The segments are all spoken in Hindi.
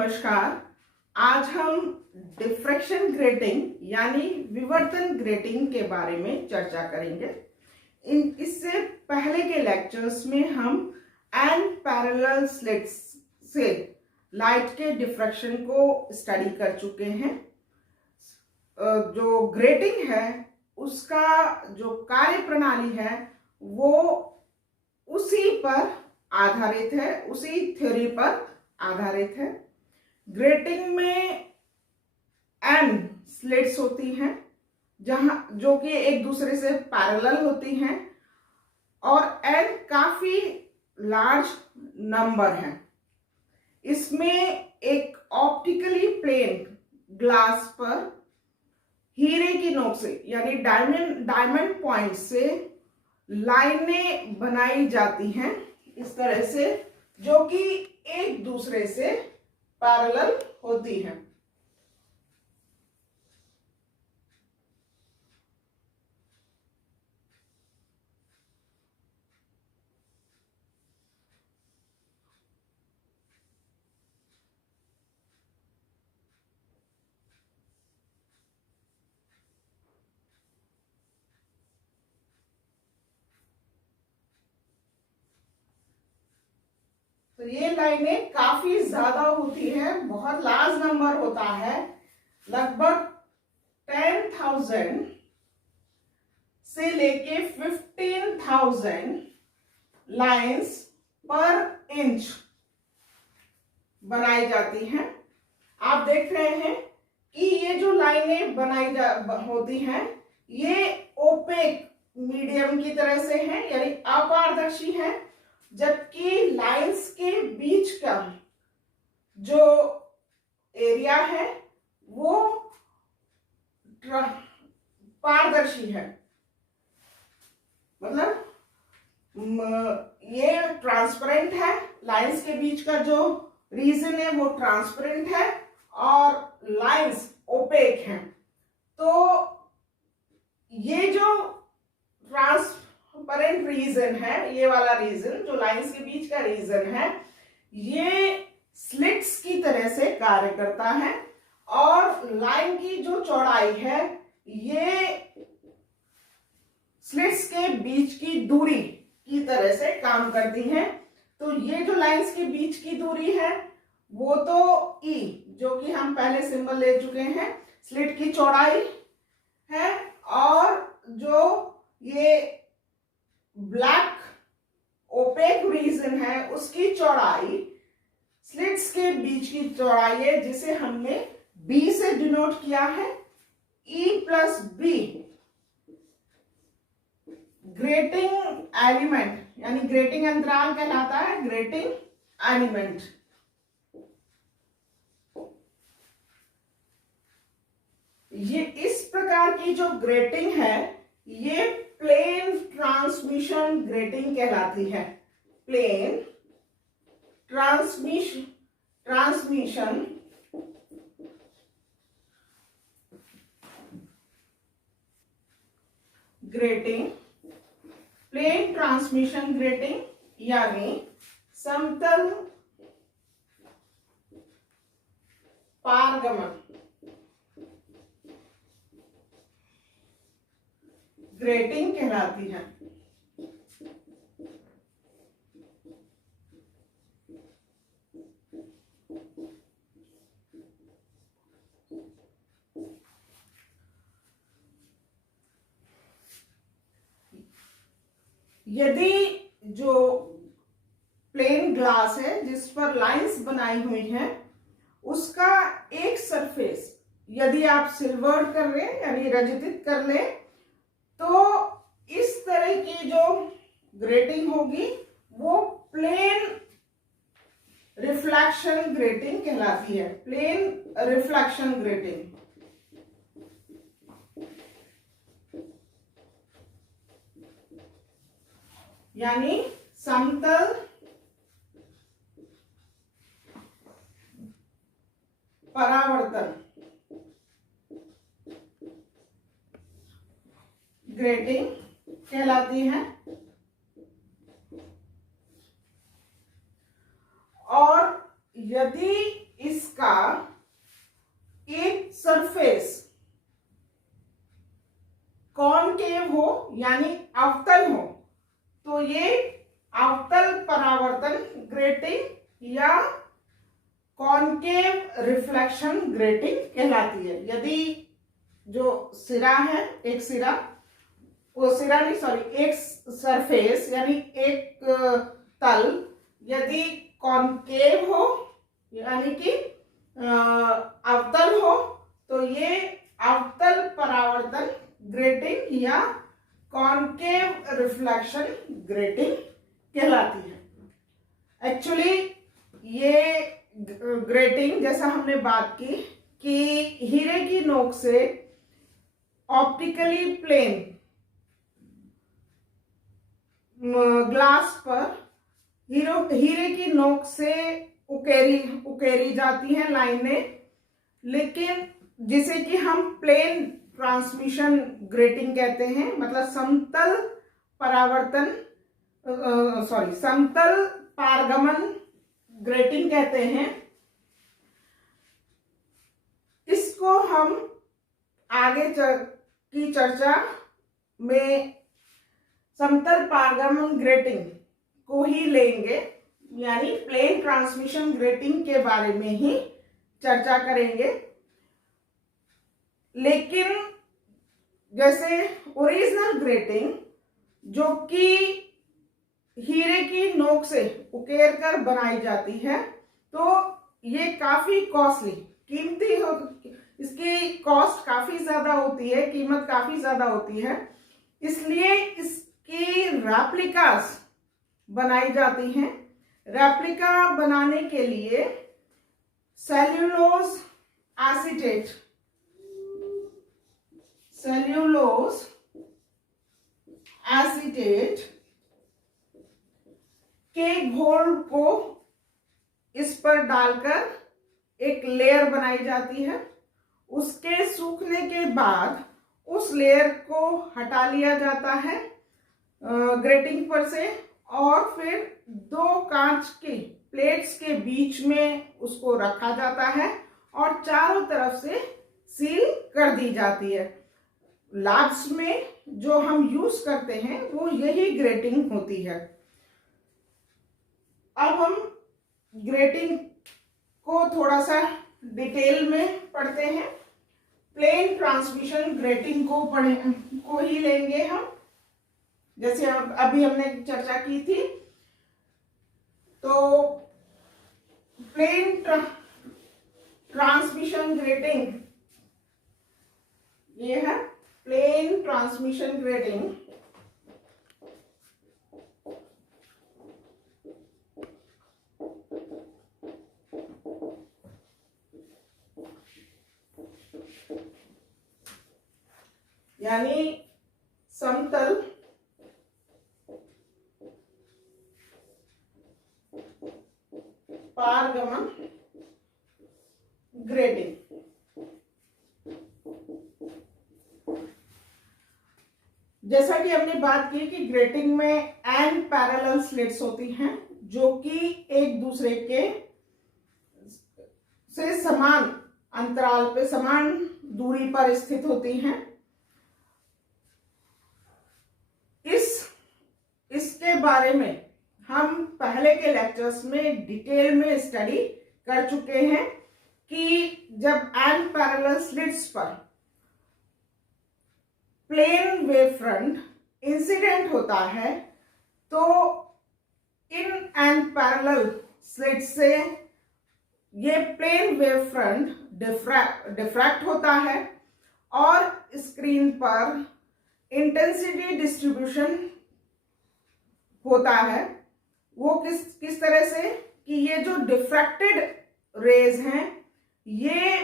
नमस्कार। आज हम डिफ्रैक्शन ग्रेटिंग यानी विवर्तन ग्रेटिंग के बारे में चर्चा करेंगे। इससे पहले के लेक्चर्स में हम एन पैरेलल स्लिट्स से लाइट के डिफ्रैक्शन को स्टडी कर चुके हैं। जो ग्रेटिंग है उसका जो कार्य प्रणाली है वो उसी पर आधारित है, उसी थ्योरी पर आधारित है। ग्रेटिंग में एन स्लिट्स होती हैं जो कि एक दूसरे से पैरेलल होती हैं और एन काफी लार्ज नंबर है। इसमें एक ऑप्टिकली प्लेन ग्लास पर हीरे की नोक से यानी डायमंड पॉइंट से लाइनें बनाई जाती हैं इस तरह से, जो कि एक दूसरे से पैरेलल होती हैं। तो ये लाइनें काफी ज्यादा होती है, बहुत लार्ज नंबर होता है, लगभग 10,000 से लेके 15,000 लाइंस पर इंच बनाई जाती हैं। आप देख रहे हैं कि ये जो लाइनें होती हैं ये ओपेक मीडियम की तरह से हैं, यानी अपारदर्शी हैं, जबकि लाइंस के बीच का जो एरिया है वो पारदर्शी है। मतलब ये ट्रांसपेरेंट है, लाइंस के बीच का जो रीजन है वो ट्रांसपेरेंट है और लाइंस ओपेक हैं। तो ये जो ट्रांसपेरेंट रीजन है, ये वाला रीजन जो लाइंस के बीच का रीजन है, ये स्लिट्स की तरह से कार्य करता है और लाइन की जो चौड़ाई है ये स्लिट्स के बीच की दूरी की तरह से काम करती है। तो ये जो लाइंस के बीच की दूरी है वो तो E, जो कि हम पहले सिंबल ले चुके हैं, स्लिट की चौड़ाई है, और जो ये ब्लैक ओपेक रीजन है उसकी चौड़ाई स्लिट्स के बीच की चौड़ाई है, जिसे हमने B से डिनोट किया है, E+B। ग्रेटिंग एलिमेंट यानी ग्रेटिंग अंतराल कहलाता है, ग्रेटिंग एलिमेंट। ये इस प्रकार की जो ग्रेटिंग है ये प्लेन ट्रांसमिशन ग्रेटिंग कहलाती है। Plane transmission grating, plane transmission grating यानी समतल पारगमन ग्रेटिंग कहलाती है। यदि जो प्लेन ग्लास है जिस पर लाइंस बनाई हुई हैं उसका एक सरफेस यदि आप सिल्वर कर लें यानी रजतित कर लें तो इस तरह की जो ग्रेटिंग होगी वो प्लेन रिफ्लेक्शन ग्रेटिंग कहलाती है। प्लेन रिफ्लेक्शन ग्रेटिंग यानी समतल परावर्तन ग्रेटिंग कहलाती है। और यदि इस यानी अवतल हो तो ये अवतल परावर्तन ग्रेटिंग या कॉनकेव रिफ्लेक्शन ग्रेटिंग कहलाती है। यदि जो सिरा है, एक सिरा, वो सिरा नहीं सॉरी एक सरफेस यानी एक तल यदि कॉनकेव हो यानी कि अवतल हो तो ये अवतल परावर्तन ग्रेटिंग या कॉनकेव रिफ्लेक्शन ग्रेटिंग कहलाती है। एक्चुअली ये ग्रेटिंग जैसा हमने बात की कि हीरे की नोक से ऑप्टिकली प्लेन ग्लास पर हीरे की नोक से उकेरी जाती हैं लाइनें, लेकिन जिसे कि हम प्लेन ट्रांसमिशन ग्रेटिंग कहते हैं, मतलब समतल परावर्तन समतल पारगमन ग्रेटिंग कहते हैं। इसको हम आगे की चर्चा में समतल पारगमन ग्रेटिंग को ही लेंगे, यानी प्लेन ट्रांसमिशन ग्रेटिंग के बारे में ही चर्चा करेंगे। लेकिन जैसे ओरिजिनल ग्रेटिंग जो कि हीरे की नोक से उकेर कर बनाई जाती है, तो ये काफी कॉस्टली, कीमती हो, इसकी कॉस्ट काफी ज्यादा होती है, कीमत काफी ज्यादा होती है, इसलिए इसकी रेप्लिकास बनाई जाती हैं। रेप्लिका बनाने के लिए सेल्यूलोज एसीटेट के घोल को इस पर डालकर एक लेयर बनाई जाती है। उसके सूखने के बाद उस लेयर को हटा लिया जाता है ग्रेटिंग पर से, और फिर दो कांच की प्लेट्स के बीच में उसको रखा जाता है और चारों तरफ से सील कर दी जाती है। लैब्स में जो हम यूज करते हैं वो यही ग्रेटिंग होती है। अब हम ग्रेटिंग को थोड़ा सा डिटेल में पढ़ते हैं। प्लेन ट्रांसमिशन ग्रेटिंग को ही लेंगे हम, जैसे अभी हमने चर्चा की थी। तो प्लेन ट्रांसमिशन ग्रेटिंग ये है प्लेन ट्रांसमिशन ग्रेटिंग। यानी समतल पारगमन ग्रेटिंग। जैसा कि हमने बात की कि ग्रेटिंग में एन पैरेलल स्लिट्स होती हैं जो कि एक दूसरे के से समान अंतराल पे, समान दूरी पर स्थित होती हैं। इसके बारे में हम पहले के लेक्चर्स में डिटेल में स्टडी कर चुके हैं कि जब एन पैरेलल स्लिट्स पर प्लेन वेव फ्रंट इंसिडेंट होता है तो इन एन पैरेलल स्लिट्स से ये प्लेन वेव फ्रंट डिफ्रैक्ट होता है और स्क्रीन पर इंटेंसिटी डिस्ट्रीब्यूशन होता है। वो किस तरह से कि ये जो डिफ्रैक्टेड रेज हैं ये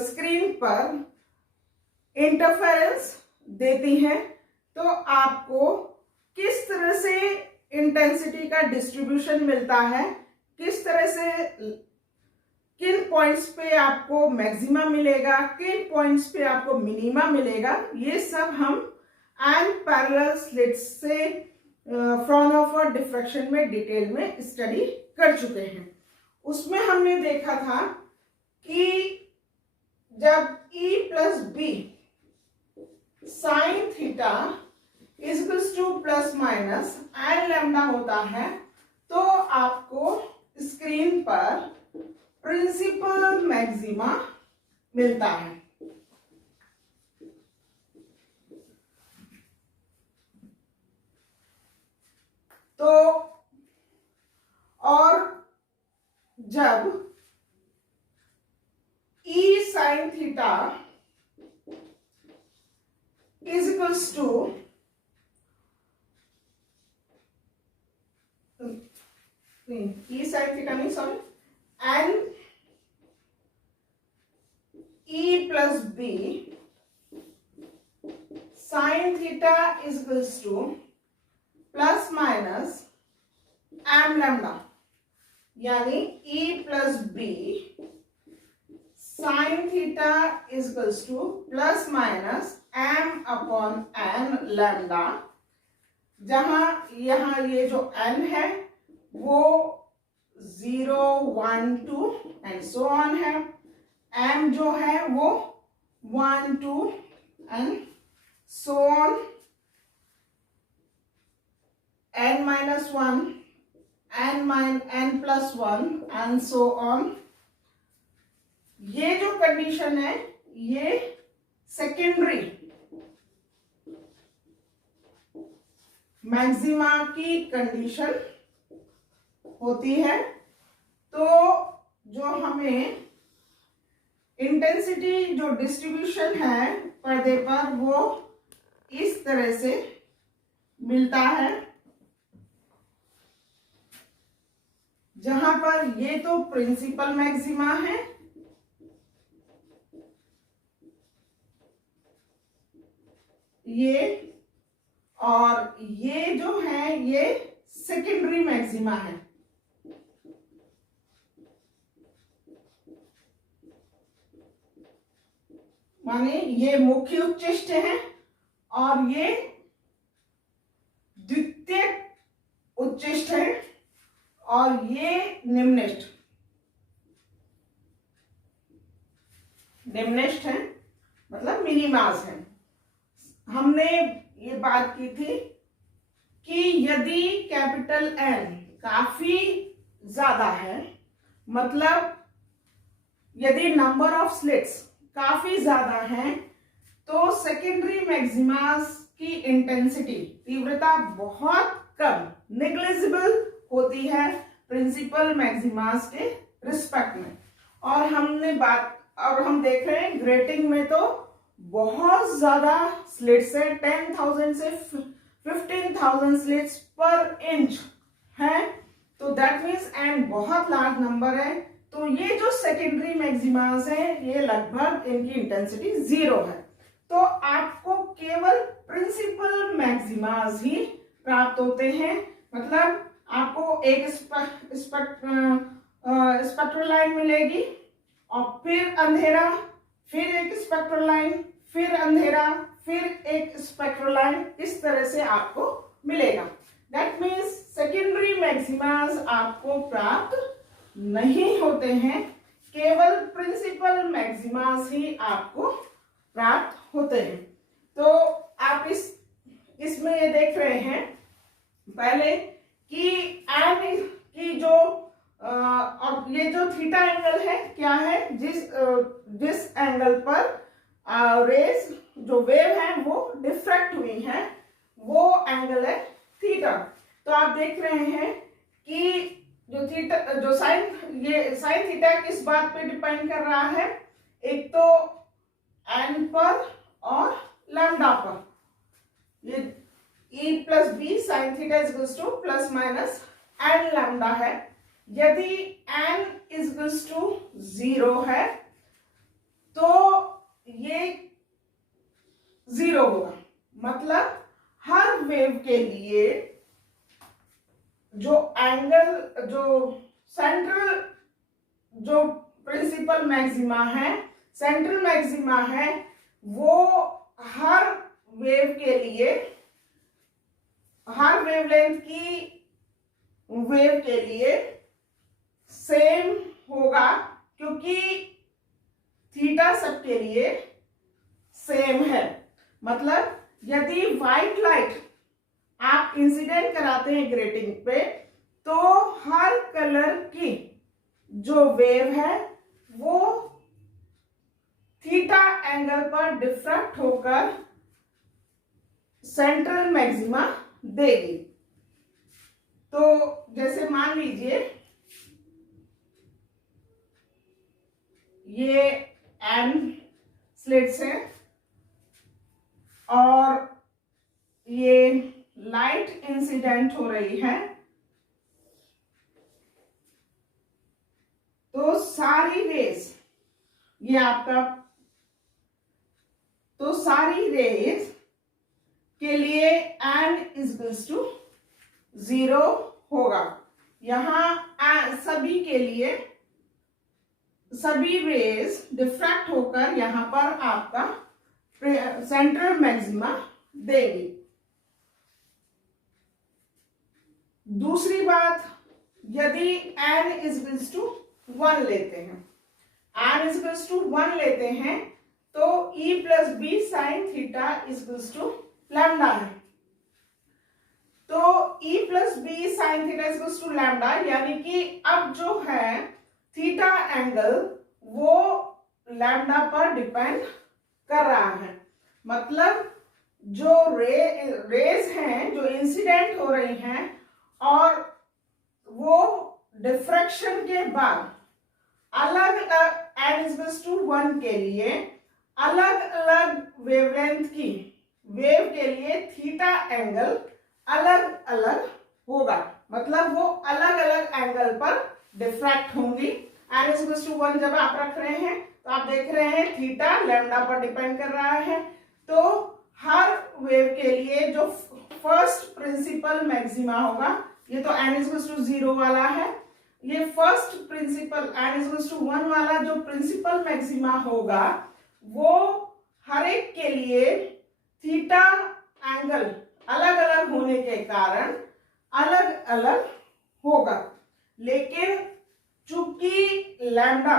स्क्रीन पर इंटरफेरेंस देती हैं, तो आपको किस तरह से इंटेंसिटी का डिस्ट्रीब्यूशन मिलता है, किस तरह से किन पॉइंट्स पे आपको मैक्सिमा मिलेगा, किन पॉइंट्स पे आपको मिनिमा मिलेगा, ये सब हम एन पैरेलल स्लिट्स से फ्राउनहोफर डिफ्रैक्शन में डिटेल में स्टडी कर चुके हैं। उसमें हमने देखा था कि जब E + B sine theta is equals to plus minus n lambda होता है, तो आपको स्क्रीन पर प्रिंसिपल मैक्सिमा मिलता है। तो और जब E sin theta is equals to E sin theta नहीं, sorry, n E plus b sine theta is equals to plus minus m lambda, यानी E plus b sine theta is equals to plus minus m upon n lambda, जहां यहां ये जो n है वो 0, 1, 2 एंड सो ऑन है, m जो है वो 1, 2 and so on, n minus 1, n plus 1 and so on. ये जो कंडीशन है ये सेकेंडरी मैक्सिमा की कंडीशन होती है। तो जो हमें इंटेंसिटी जो डिस्ट्रीब्यूशन है पर्दे पर वो इस तरह से मिलता है, जहां पर ये तो प्रिंसिपल मैक्सिमा है, ये, और ये जो है ये सेकेंडरी मैक्सिमा है। माने ये मुख्य उच्चिष्ट है और ये द्वितीय उच्चिष्ट है और ये निम्निष्ठ है, मतलब मिनिमास है। हमने ये बात की थी कि यदि कैपिटल N काफी ज्यादा है, मतलब यदि नंबर ऑफ स्लिट्स काफी ज्यादा है, तो सेकेंडरी मैक्सिमास की इंटेंसिटी, तीव्रता बहुत कम, नेग्लिजिबल होती है प्रिंसिपल मैक्सिमास के रिस्पेक्ट में। और हम देख रहे हैं ग्रेटिंग में तो बहुत ज्यादा स्लिट्स है, 10,000 से 15,000 स्लिट्स पर इंच है, तो दैट मीन्स एन बहुत लार्ज नंबर है। तो ये जो सेकेंडरी मैक्सिमास है ये लगभग इनकी इंटेंसिटी 0 है। तो आपको केवल प्रिंसिपल मैक्सिमास ही प्राप्त होते हैं, मतलब आपको एक स्पेक्ट्रल लाइन मिलेगी और फिर अंधेरा, फिर एक स्पेक्ट्रल लाइन, फिर अंधेरा, फिर एक स्पेक्ट्रल लाइन, इस तरह से आपको मिलेगा। दैट मीन्स सेकेंडरी मैक्सिमास आपको प्राप्त नहीं होते हैं, केवल प्रिंसिपल मैक्सिमास ही आपको प्राप्त होते हैं। तो आप इसमें ये देख रहे हैं पहले कि एन की जो और ये जो थीटा एंगल है क्या है, जिस एंगल पर रेज जो वेव है वो डिफ्रैक्ट हुई है, वो एंगल है थीटा। तो आप देख रहे हैं कि जो साइन थीटा किस बात पे डिपेंड कर रहा है, एक तो एन पर और लैम्डा पर। ये E plus b sine theta is equals to plus minus n lambda है। यदि n इज इक्वल्स टू 0 है तो ये 0 होगा, मतलब हर वेव के लिए जो एंगल, जो सेंट्रल, जो प्रिंसिपल मैक्सिमा है, सेंट्रल मैक्सिमा है, वो हर वेव के लिए, हर वेवलेंथ की वेव के लिए सेम होगा, क्योंकि थीटा सबके लिए सेम है। मतलब यदि व्हाइट लाइट आप इंसिडेंट कराते हैं ग्रेटिंग पे, तो हर कलर की जो वेव है वो थीटा एंगल पर डिफ्रैक्ट होकर सेंट्रल मैक्सिमा देगी। तो जैसे मान लीजिए ये एन स्लिट्स हैं और ये लाइट इंसिडेंट हो रही है, तो सारी रेस ये आपका, तो सारी रेस के लिए n इक्वल्स टू 0 होगा। यहां सभी के लिए सभी रेस डिफ्रैक्ट होकर यहां पर आपका सेंट्रल मैक्सिमा देगी। दूसरी बात, यदि n इक्वल्स टू 1 लेते हैं, n इक्वल्स टू 1 लेते हैं, तो e plus b sine theta equals to lambda है। तो e plus b sine theta equals to lambda, यानी कि अब जो है थीटा एंगल वो लैम्डा पर डिपेंड कर रहा है। मतलब जो रेज हैं जो इंसिडेंट हो रही हैं और वो डिफ्रैक्शन के बाद अलग अलग n इक्वल्स टू 1 के लिए अलग अलग वेवलेंथ की वेव के लिए थीटा एंगल अलग अलग होगा। मतलब वो अलग अलग एंगल पर डिफ्रैक्ट होंगी। n इक्वल्स टू 1 जब आप रख रहे हैं तो आप देख रहे हैं थीटा लैम्डा पर डिपेंड कर रहा है। तो हर वेव के लिए जो फर्स्ट प्रिंसिपल मैक्सिमा होगा, ये तो n इक्वल्स टू 0 वाला है, ये first principle n equals to 1 वाला जो प्रिंसिपल मैक्सिमा होगा वो हर एक के लिए थीटा एंगल अलग अलग होने के कारण अलग अलग होगा। लेकिन चूंकि लैम्डा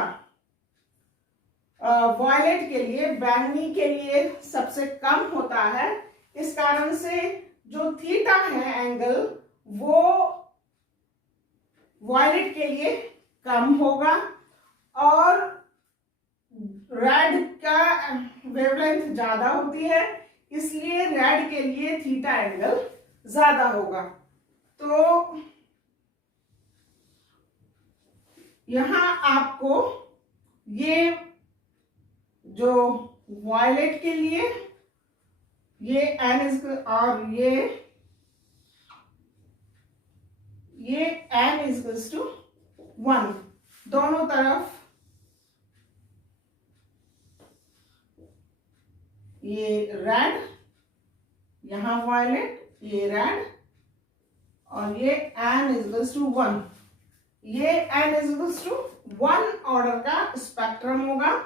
वॉयलेट के लिए, बैंगनी के लिए सबसे कम होता है, इस कारण से जो थीटा है एंगल वो वॉयलेट के लिए कम होगा और रेड का वेवलेंथ ज्यादा होती है, इसलिए रेड के लिए थीटा एंगल ज्यादा होगा। तो यहां आपको ये जो वॉयलेट के लिए ये n और ये n इक्वल्स टू 1 दोनों तरफ, ये रेड यहां वॉयलेट, ये रेड और ये n इक्वल्स टू 1, ये n इक्वल्स टू 1 ऑर्डर का स्पेक्ट्रम होगा।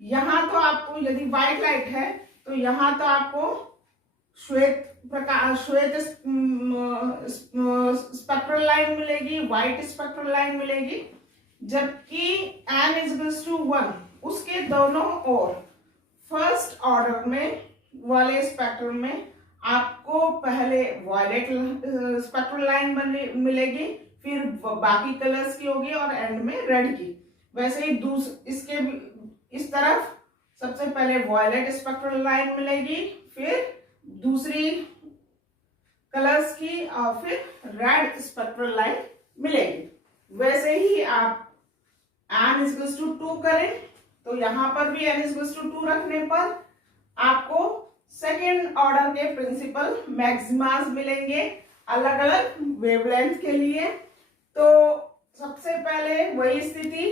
यहां तो आपको यदि व्हाइट लाइट है तो यहां तो आपको श्वेत प्रकाश, श्वेत स्पेक्ट्रल लाइन मिलेगी, व्हाइट स्पेक्ट्रल लाइन मिलेगी। जबकि n इक्वल्स टू 1 उसके दोनों ओर फर्स्ट ऑर्डर में वाले स्पेक्ट्रम में आपको पहले वॉयलेट स्पेक्ट्रल लाइन मिलेगी, फिर बाकी कलर्स की होगी और एंड में रेड की। वैसे ही इसके इस तरफ सबसे पहले वॉयलेट स्पेक्ट्रल लाइन मिलेगी, फिर दूसरी कलर्स की और फिर रेड स्पेक्ट्रल लाइन मिलेगी। वैसे ही आप n इक्वल्स टू 2 करें तो यहां पर भी n इक्वल्स टू 2 रखने पर आपको सेकेंड ऑर्डर के प्रिंसिपल मैक्सिमास मिलेंगे अलग अलग वेवलेंथ के लिए। तो सबसे पहले वही स्थिति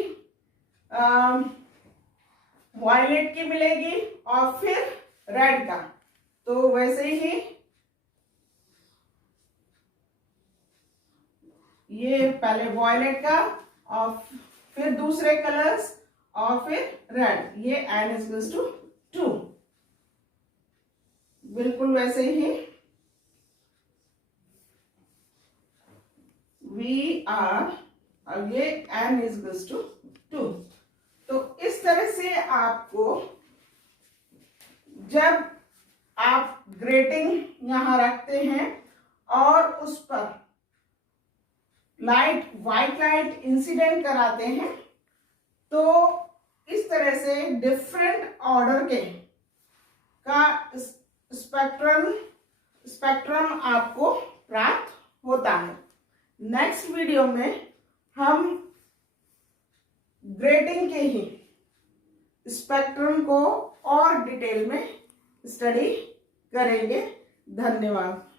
वॉयलेट की मिलेगी और फिर रेड का। तो वैसे ही ये पहले वॉयलेट का और फिर दूसरे कलर्स और फिर रेड, ये n इक्वल्स टू 2। बिल्कुल वैसे ही वी आर और ये n इक्वल्स टू 2। तो इस तरह से आपको जब आप ग्रेटिंग यहाँ रखते हैं और उस पर लाइट, व्हाइट लाइट इंसिडेंट कराते हैं, तो इस तरह से डिफरेंट ऑर्डर के का स्पेक्ट्रम आपको प्राप्त होता है। नेक्स्ट वीडियो में हम ग्रेटिंग के ही स्पेक्ट्रम को और डिटेल में स्टडी करेंगे। धन्यवाद।